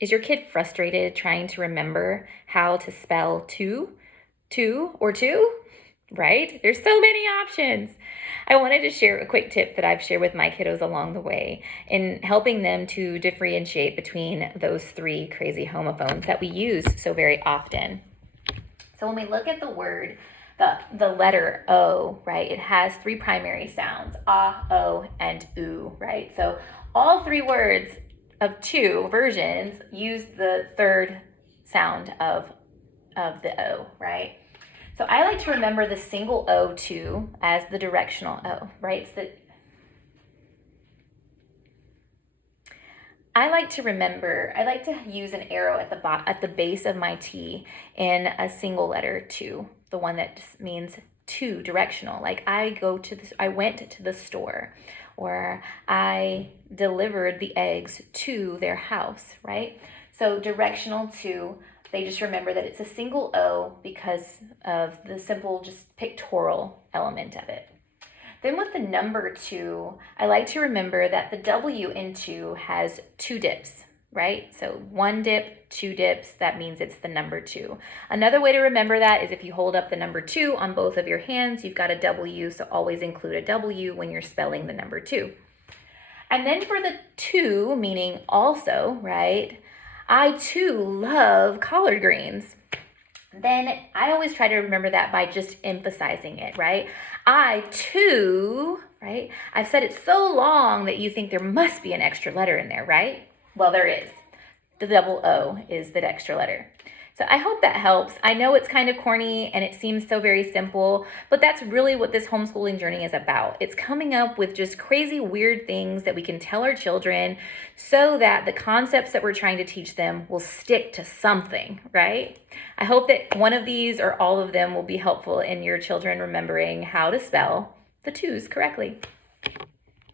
Is your kid frustrated trying to remember how to spell or two? Right? There's so many options. I wanted to share a quick tip that I've shared with my kiddos along the way in helping them to differentiate between those three crazy homophones that we use so very often. So when we look at the word, the letter O, right, it has three primary sounds, ah, o, and oo, right? So all three words of two versions use the third sound of the O, right? So I like to remember the single O too as the directional O, right? I like to use an arrow at the base of my T in a single letter two, the one that just means two, directional. Like I went to the store, or I delivered the eggs to their house, right? So directional two, they just remember that it's a single O because of the simple just pictorial element of it. Then with the number two, I like to remember that the W in two has two dips, right? So one dip, two dips, that means it's the number two. Another way to remember that is if you hold up the number two on both of your hands, you've got a W, so always include a W when you're spelling the number two. And then for the two, meaning also, right? I too love collard greens. Then I always try to remember that by just emphasizing it, right? I too, right? I've said it so long that you think there must be an extra letter in there, right? Well, there is. The double O is the extra letter. So I hope that helps. I know it's kind of corny and it seems so very simple, but that's really what this homeschooling journey is about. It's coming up with just crazy, weird things that we can tell our children so that the concepts that we're trying to teach them will stick to something, right? I hope that one of these or all of them will be helpful in your children remembering how to spell the twos correctly.